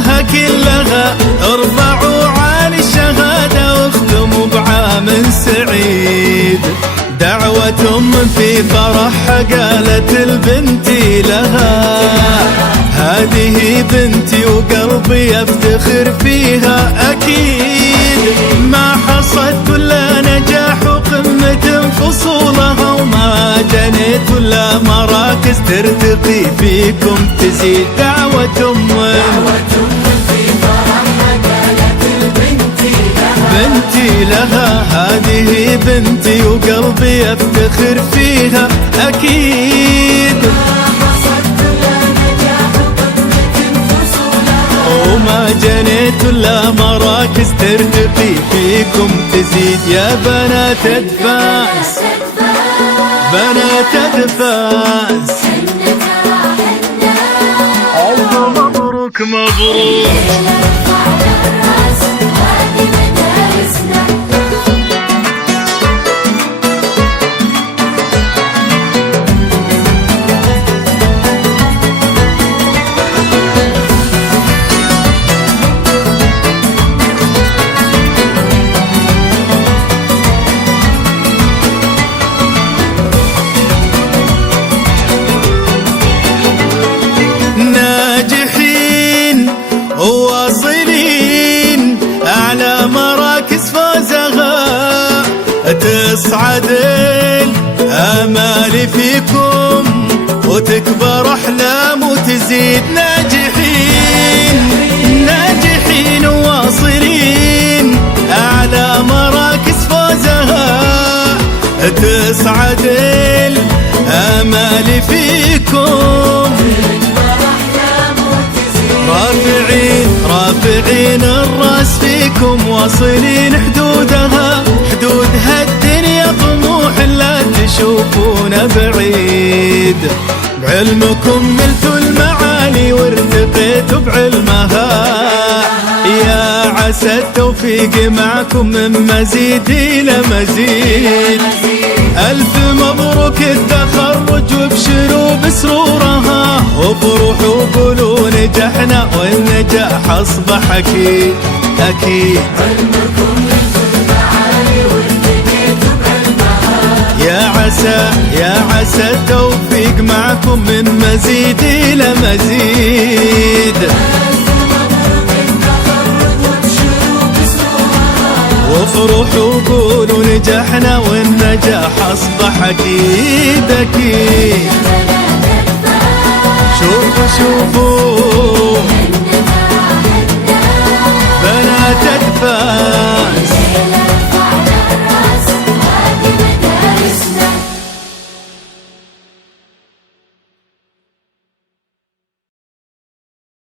أهلها كلها ارفعوا عالي الشهادة واختموا بعام سعيد. دعوة أم في فرحها قالت البنتي لها هذه بنتي وقلبي يفتخر فيها أكيد. ما حصدت ولا نجاح وقمة فصولها وما جنيت ولا مراكز ترتقي فيكم تزيد. دعوة أم في فرحها قالت بنتي لها هذه بنتي وقلبي يفتخر فيها أكيد. وما جنيت ولا مراكز ترتقي فيكم تزيد. يا بنات أدفاس بنات أدفاس ألف مبروك مبروك. واصلين أعلى مراكز فوزها تصعد الآمال فيكم وتكبر أحلام وتزيد. ناجحين واصلين أعلى مراكز فوزها تصعد الآمال فيكم رافعين الراس فيكم واصلين حدودها الدنيا طموح لا تشوفون بعيد. بعلمكم ملتوا المعالي وارتقيتوا بعلمها يا عسى التوفيق معكم من مزيد إلى مزيد. ألف مبروك التخرج وابشروا بسرورها وافرحوا وقولوا نجحنا والنجاح أصبح أكيد أكيد. علمكم مثل المعالي وارتقيتوا بعلمها يا عسى التوفيق معكم من مزيد إلى مزيد. وافرحوا وقولوا نجحنا والنجاح أصبح أكيد أكيد. شوفوا